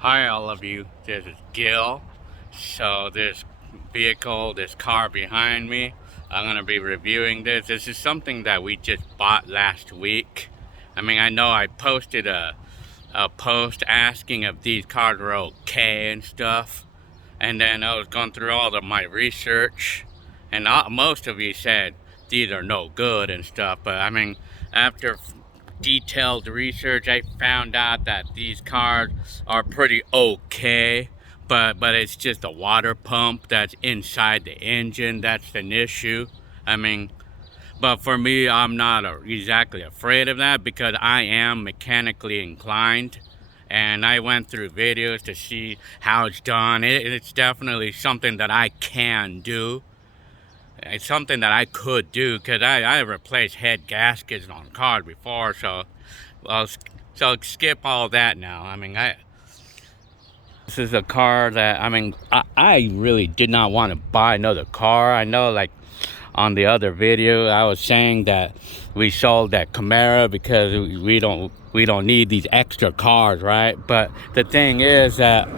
Hi, all of you. This is Gil. So, this car behind me, I'm going to be reviewing this. This is something that we just bought last week. I mean, I know I posted a post asking if these cars were okay and stuff. And then I was going through all of my research, and most of you said these are no good and stuff. But I mean, after detailed research, I found out that these cars are pretty okay. But it's just a water pump that's inside the engine that's an issue. I mean, but for me, I'm not exactly afraid of that because I am mechanically inclined. And I went through videos to see how it's done. It's definitely something that I can do. It's something that I could do because I replaced head gaskets on cars before. Well, so skip all that now. I mean, this is a car that, I really did not want to buy another car. I know, like, on the other video I was saying that we sold that Camaro because we don't need these extra cars, right? But the thing is that,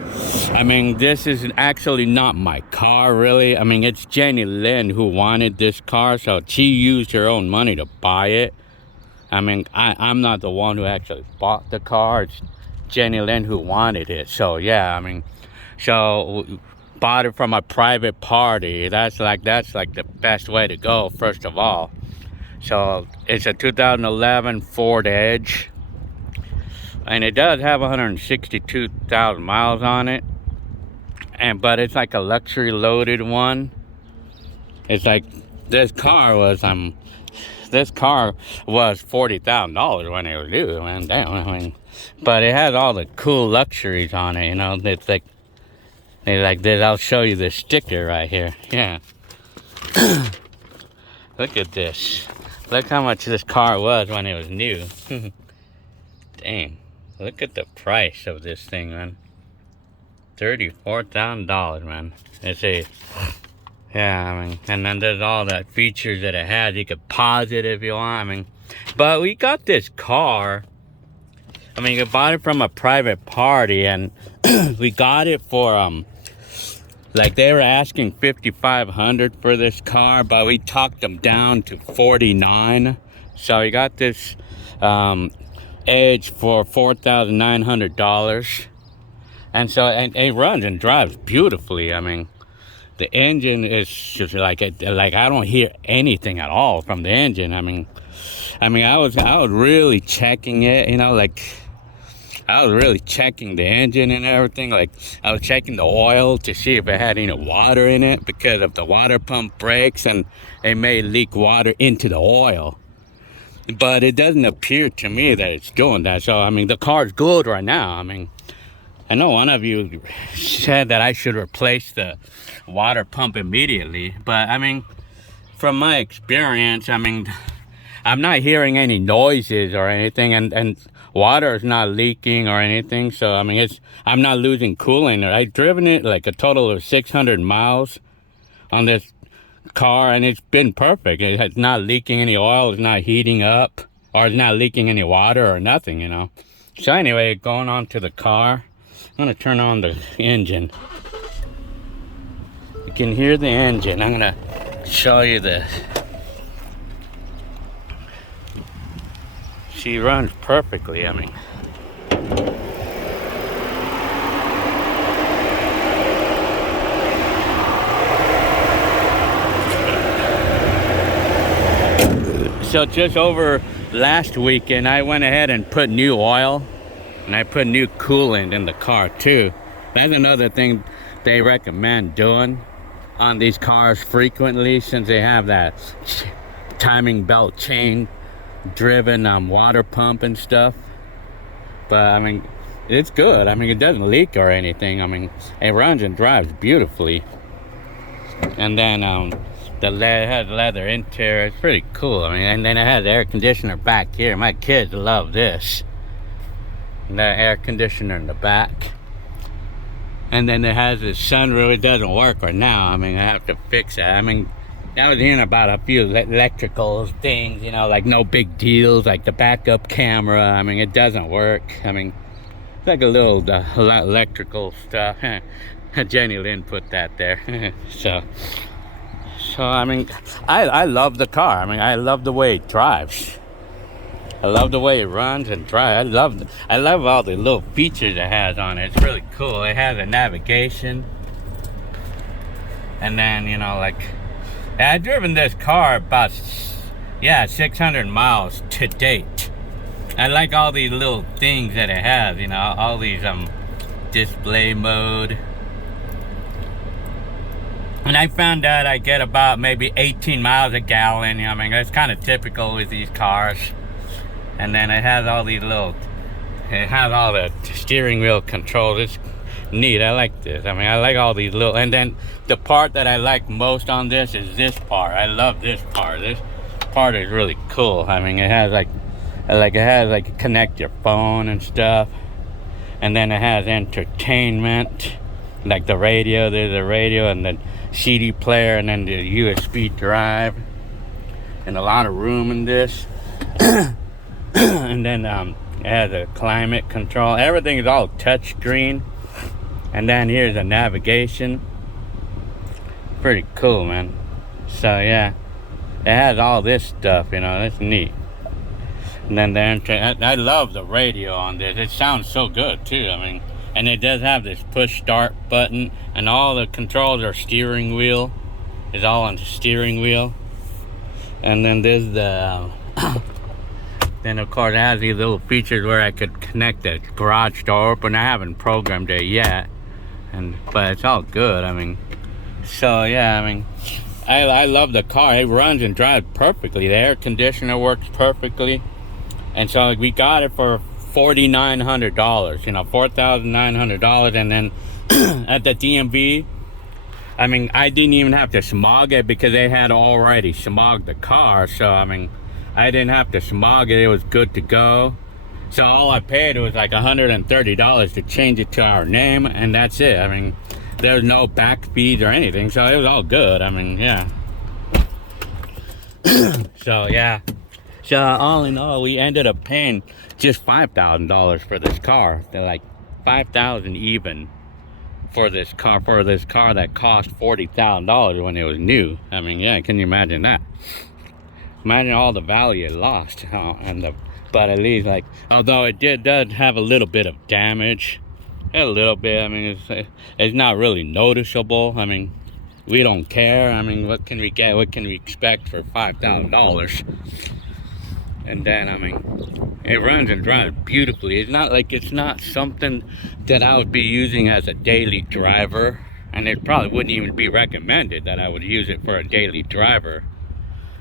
I mean, this is actually not my car, really. I mean, it's Jenny Lynn who wanted this car, so she used her own money to buy it. I mean, I'm not the one who actually bought the car. It's Jenny Lynn who wanted it. So yeah, I mean, so bought it from a private party. That's like the best way to go, first of all. So it's a 2011 Ford Edge, and it does have 162,000 miles on it. But it's like a luxury loaded one. It's like this car was $40,000 when it was new, man. Damn, I mean, but it has all the cool luxuries on it, you know. It's like this. I'll show you the sticker right here. Yeah. Look at this. Look how much this car was when it was new. Dang. Look at the price of this thing, man. $34,000, man. Yeah, I mean, and then there's all the features that it has. You could pause it if you want. I mean, but we got this car. I mean, you bought it from a private party, and we got it for like they were asking $5,500 for this car, but we talked them down to $49,000. So we got this Edge for $4,900, and it runs and drives beautifully. I mean, the engine is just like I don't hear anything at all from the engine. I mean, I was really checking it, you know, like I was really checking the engine and everything. Like I was checking the oil to see if it had any water in it, because if the water pump breaks, and it may leak water into the oil. But it doesn't appear to me that it's doing that. So I mean, the car's good right now. I mean, I know one of you said that I should replace the water pump immediately, but I mean, from my experience, I mean, I'm not hearing any noises or anything, and water is not leaking or anything. So I mean, I'm not losing coolant. I've driven it like a total of 600 miles on this car, and it's been perfect. It's not leaking any oil, it's not heating up, or it's not leaking any water or nothing, you know. So anyway, going on to the car, I'm gonna turn on the engine. You can hear the engine. I'm gonna show you this. She runs perfectly. I mean, so just over last weekend, I went ahead and put new oil, and I put new coolant in the car too. That's another thing they recommend doing on these cars frequently, since they have that timing belt chain driven water pump and stuff. But I mean, it's good. I mean, it doesn't leak or anything. I mean, it runs and drives beautifully. And then it has leather interior. It's pretty cool. I mean, and then it has air conditioner back here. My kids love this. And the air conditioner in the back. And then it has this sunroof. It doesn't work right now. I mean, I have to fix it. I mean, I was hearing about a few electrical things, you know, like no big deals, like the backup camera. I mean, it doesn't work. I mean, It's like a little electrical stuff. Jenny Lynn put that there. So I mean, I love the car. I mean, I love the way it drives. I love the way it runs and drives. I love all the little features it has on it. It's really cool. It has a navigation, and then like I've driven this car about 600 miles to date. I like all these little things that it has. All these display mode. And I found out I get about maybe 18 miles a gallon. I mean, that's kind of typical with these cars. And then it has all the steering wheel controls. It's neat. I like this. I mean, I like all these little, and then the part that I like most on this is this part. I love this part. This part is really cool. I mean, it has connect your phone and stuff. And then it has entertainment, like the radio. There's a radio and the CD player, and then the USB drive, and a lot of room in this. And then it has a climate control. Everything is all touch screen. And then here's a navigation. Pretty cool, man. So yeah, it has all this stuff. That's neat. And then I love the radio on this. It sounds so good too. I mean, and it does have this push start button, and all the controls are steering wheel. It's all on the steering wheel. And then there's the then of course it has these little features where I could connect the garage door open. I haven't programmed it yet, but it's all good. I mean, so yeah, I mean, I love the car. It runs and drives perfectly. The air conditioner works perfectly. And so we got it for $4,900, $4,900. And then at the DMV, I mean, I didn't even have to smog it because they had already smogged the car. So I mean, I didn't have to smog it. It was good to go. So all I paid was like $130 to change it to our name, and that's it. I mean, there's no back fees or anything, so it was all good. I mean, yeah. So yeah. So all in all, we ended up paying just $5,000 for this car. They're like $5,000 even for this car that cost $40,000 when it was new. I mean, yeah, can you imagine that? Imagine all the value it lost. But at least, like, although it does have a little bit of damage, a little bit. I mean, it's not really noticeable. I mean, we don't care. I mean, what can we get? What can we expect for $5,000? And then, I mean, it runs and drives beautifully. It's not something that I would be using as a daily driver, and it probably wouldn't even be recommended that I would use it for a daily driver,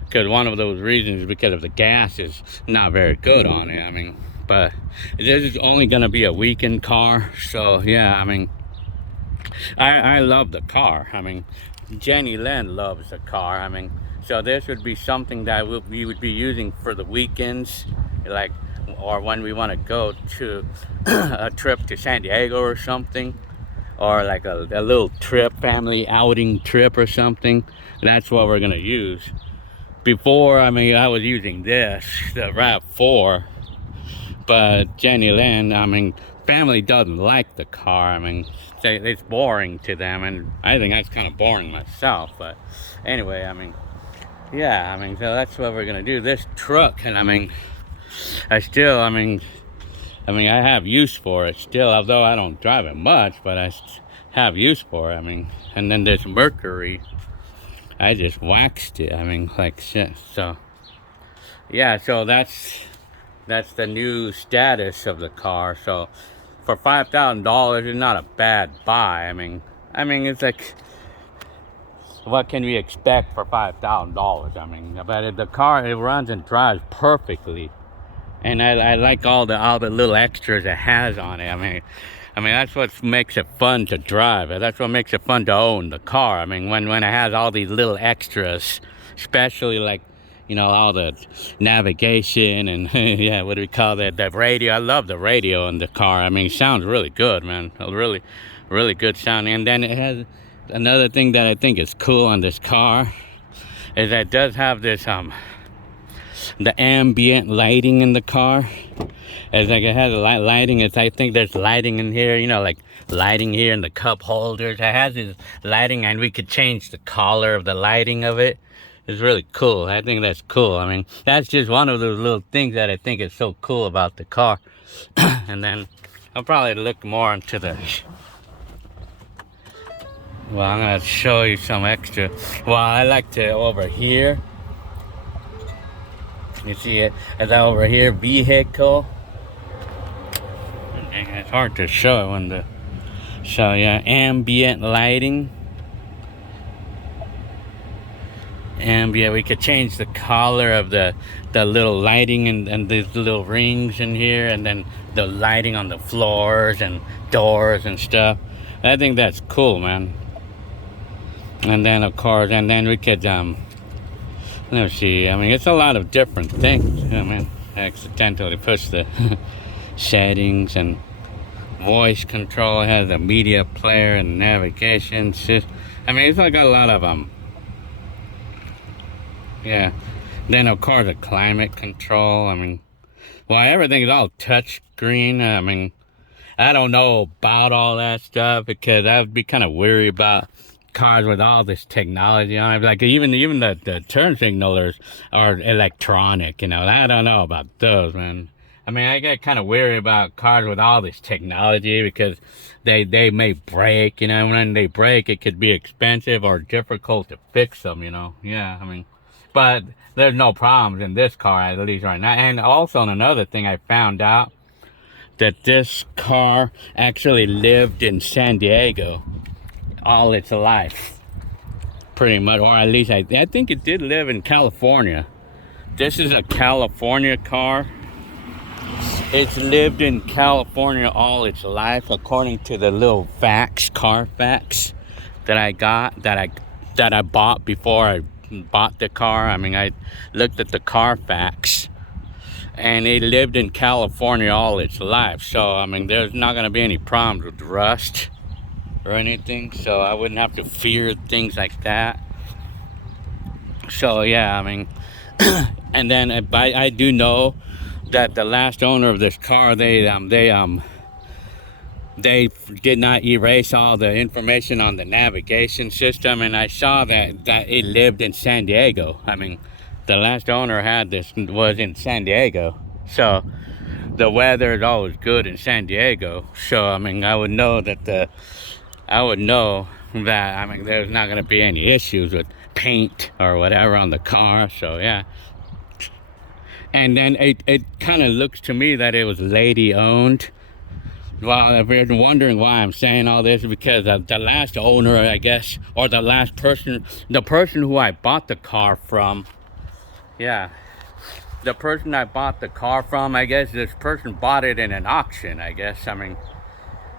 because one of those reasons is because of the gas is not very good on it. I mean, but this is only going to be a weekend car, so yeah, I mean, I love the car. I mean, Jenny Lynn loves the car. I mean, so this would be something that we would be using for the weekends, like, or when we want to go to a trip to San Diego or something, or like a little trip, family outing trip or something. That's what we're gonna use. Before, I mean, I was using this, the RAV4, but Jenny Lynn, I mean, family doesn't like the car. I mean, it's boring to them, and I think that's kind of boring myself. But anyway, I mean, yeah, I mean, so that's what we're gonna do. This truck, and I mean, I have use for it still, although I don't drive it much, but I have use for it. I mean, and then this Mercury, I just waxed it. I mean, like shit. So yeah, so that's the new status of the car. So for $5,000, it's not a bad buy. I mean, it's like, what can we expect for $5,000? I mean, but the car, it runs and drives perfectly, and I like all the little extras it has on it. I mean, that's what makes it fun to drive. That's what makes it fun to own the car. I mean, when it has all these little extras, especially like, all the navigation and yeah, what do we call that? The radio. I love the radio in the car. I mean, it sounds really good, man. Really, really good sounding. And then it has another thing that I think is cool on this car is that it does have this the ambient lighting in the car. It's like it has a lighting. I think there's lighting in here, you know, like lighting here in the cup holders. It has this lighting, and we could change the color of the lighting of it. It's really cool. I think that's cool. I mean, that's just one of those little things that I think is so cool about the car. And then I'll probably look more into the... Well, I'm gonna show you some extra. Well, I like to over here. You see it as over here, vehicle. It's hard to show when the show you ambient lighting. Ambient. We could change the color of the little lighting and these little rings in here, and then the lighting on the floors and doors and stuff. I think that's cool, man. And then of course, and then we could let's see. I mean, it's a lot of different things. I mean, I accidentally pushed the settings and voice control. It has a media player and navigation system. I mean, it's like a lot of yeah. Then of course the climate control. I mean, well, everything is all touch screen. I mean, I don't know about all that stuff because I would be kind of weary about cars with all this technology on it. Like even the turn signalers are electronic, you know. I don't know about those, man. I mean, I get kind of weary about cars with all this technology because they may break, you know. When they break, it could be expensive or difficult to fix them, you know. Yeah, I mean, but there's no problems in this car, at least right now. And also another thing I found out, that this car actually lived in San Diego all its life, pretty much, or at least I think it did live in California. This is a California car. It's lived in California all its life, according to the little facts, car facts that I got, that I bought before I bought the car. I mean, I looked at the car facts, and it lived in California all its life. So I mean, there's not going to be any problems with rust or anything, so I wouldn't have to fear things like that. So yeah, I mean, and then I do know that the last owner of this car, they did not erase all the information on the navigation system, and I saw that it lived in San Diego. I mean, the last owner had this was in San Diego, so the weather is always good in San Diego. So I mean, I would know that I mean, there's not going to be any issues with paint or whatever on the car. So yeah. And then it kind of looks to me that it was lady owned. Well, if you're wondering why I'm saying all this, because the last owner, I guess, or the last person, the person who I bought the car from, yeah, the person I bought the car from, I guess this person bought it in an auction, I guess. I mean,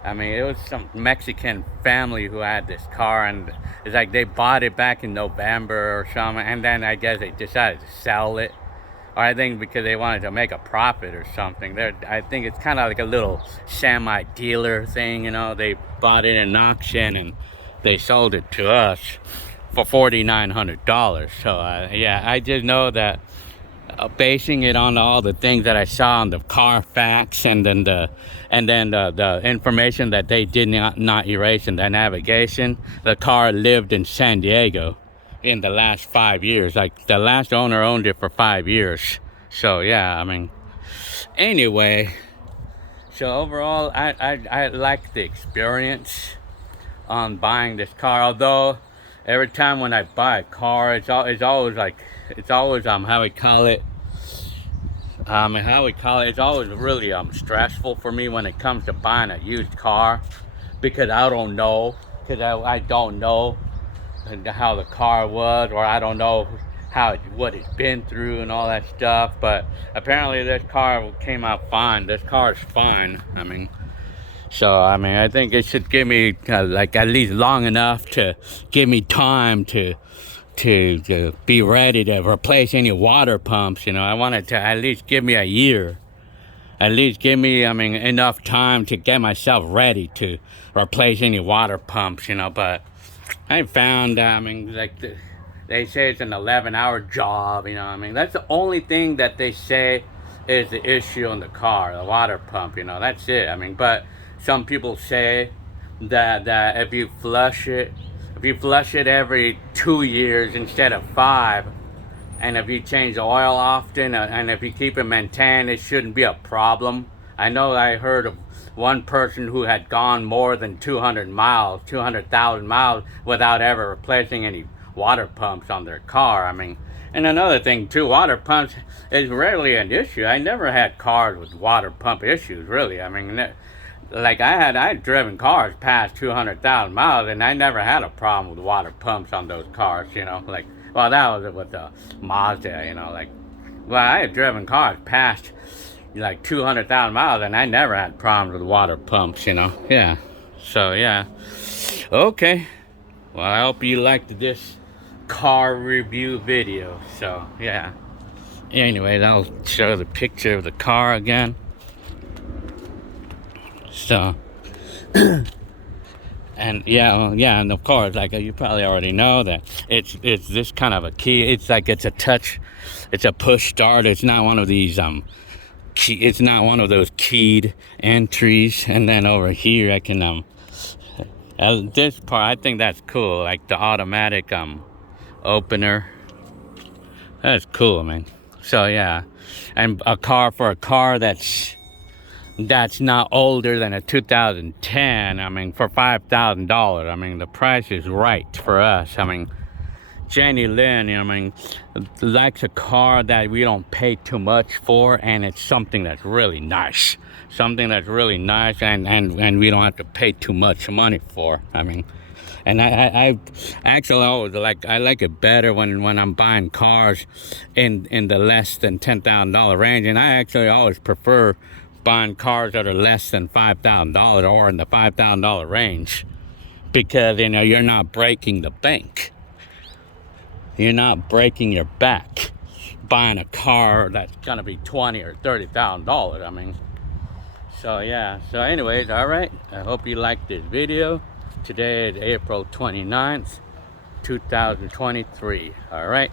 it was some Mexican family who had this car, and it's like they bought it back in November or something, and then I guess they decided to sell it. Or I think because they wanted to make a profit or something. I think it's kind of like a little semi-dealer thing, you know. They bought it in an auction and they sold it to us for $4,900. So yeah, I just know that basing it on all the things that I saw on the Carfax, and then the information that they did not erase in the navigation, the car lived in San Diego in the last 5 years. Like the last owner owned it for 5 years. So yeah, I mean, anyway, so overall I like the experience on buying this car. Although every time when I buy a car, it's always how we call it, it's always really stressful for me when it comes to buying a used car, because I don't know how the car was, or I don't know what it's been through and all that stuff. But apparently this car came out fine. This car is fine. I mean, so I mean, I think it should give me like at least long enough to give me time to be ready to replace any water pumps. You know, I want it to at least give me a year. At least give me, I mean, enough time to get myself ready to replace any water pumps, you know. But I found, I mean, like they say it's an 11-hour job, you know what I mean? That's the only thing that they say is the issue on the car, the water pump, you know, that's it. I mean, but some people say that if you flush it, every 2 years instead of 5, and if you change the oil often, and if you keep it maintained, it shouldn't be a problem. I know I heard of one person who had gone more than 200 miles, 200,000 miles without ever replacing any water pumps on their car. I mean, and another thing too, water pumps is rarely an issue. I never had cars with water pump issues, really. I mean, like I'd driven cars past 200,000 miles, and I never had a problem with water pumps on those cars, you know, like, well, that was with the Mazda, you know, like, well, I had driven cars past like 200,000 miles, and I never had problems with water pumps, you know, yeah, so, yeah, okay, well, I hope you liked this car review video, so, yeah, anyways, I'll show the picture of the car again. So, and yeah, well, yeah, and of course, like you probably already know that it's this kind of a key. It's like it's a touch, it's a push start. It's not one of these it's not one of those keyed entries. And then over here, I can this part, I think that's cool. Like the automatic opener. That's cool, man. So yeah, and for a car that's not older than a 2010. I mean, for $5,000, I mean, the price is right for us. I mean, Jenny Lynn, I mean, likes a car that we don't pay too much for, and it's something that's really nice. Something that's really nice, and we don't have to pay too much money for. I mean, and I actually always I like it better when I'm buying cars in the less than $10,000 range, and I actually always prefer buying cars that are less than $5,000 or in the $5,000 range, because you know you're not breaking the bank, you're not breaking your back buying a car that's gonna be $20,000 or $30,000. I mean, so yeah, so anyways, all right, I hope you liked this video. Today is April 29th, 2023. All right.